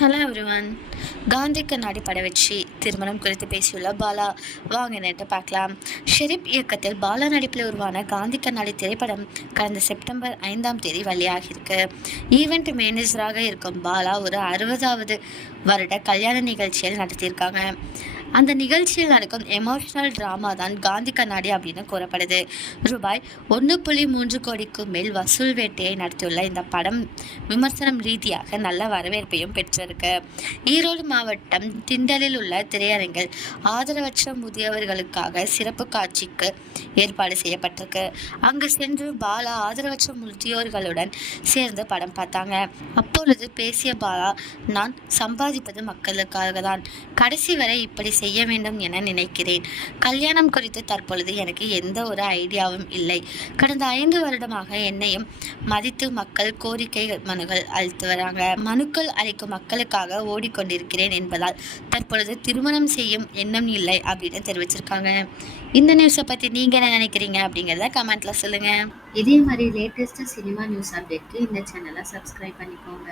Hello everyone Gandhi கண்ணாடி பட திருமணம் குறித்து பேசியுள்ள பாலா. வாங்க நேற்று பார்க்கலாம். ஷெரீப் இயக்கத்தில் பாலா நடிப்பில் உருவான காந்தி கண்ணாடி திரைப்படம் கடந்த செப்டம்பர் ஐந்தாம் தேதி வெளியாகியிருக்கு. ஈவெண்ட் மேனேஜராக இருக்கும் பாலா ஒரு அறுபதாவது வருட கல்யாண நிகழ்ச்சியில் நடத்தியிருக்காங்க. அந்த நிகழ்ச்சியில் நடக்கும் எமோஷனல் ட்ராமா தான் காந்தி கண்ணாடி அப்படின்னு கூறப்படுது. ரூபாய் ஒன்று புள்ளி மூன்று கோடிக்கும் மேல் வசூல் வேட்டையை நடத்தியுள்ள இந்த படம் விமர்சனம் ரீதியாக நல்ல வரவேற்பையும் பெற்றிருக்கு. ஈரோடு மாவட்டம் திண்டலில் உள்ள திரையரங்கில் ஆதரவற்ற முதியவர்களுக்காக சிறப்பு காட்சிக்கு ஏற்பாடு செய்யப்பட்டிருக்கு. அங்கு சென்று பாலா ஆதரவற்ற முதியோர்களுடன் சேர்ந்து படம் பார்த்தாங்க. அப்பொழுது பேசிய பாலா நான் சம்பாதிப்பது மக்களுக்காக தான் கடைசி வரை இப்படி செய்ய வேண்டும் என நினைக்கிறேன். கல்யாணம் குறித்து தற்பொழுது எனக்கு எந்த ஒரு ஐடியாவும் இல்லை. கடந்த ஐந்து வருடமாக என்னையும் மதித்து மக்கள் கோரிக்கை மனுகள் அளித்து வராங்க. மனுக்கள் அளிக்கும் மக்களுக்காக ஓடிக்கொண்டிருக்கிறேன் என்பதால் தற்பொழுது திருமணம் செய்யும் எண்ணம் இல்லை அப்படின்னு தெரிவிச்சிருக்காங்க. இந்த நியூஸை பற்றி நீங்கள் என்ன நினைக்கிறீங்க அப்படிங்கிறத கமெண்ட்ல சொல்லுங்கள் இதே மாதிரி லேட்டஸ்ட் சினிமா நியூஸ் அப்டேட்க்கு இந்த சேனலை சப்ஸ்கிரைப் பண்ணிக்கோங்க.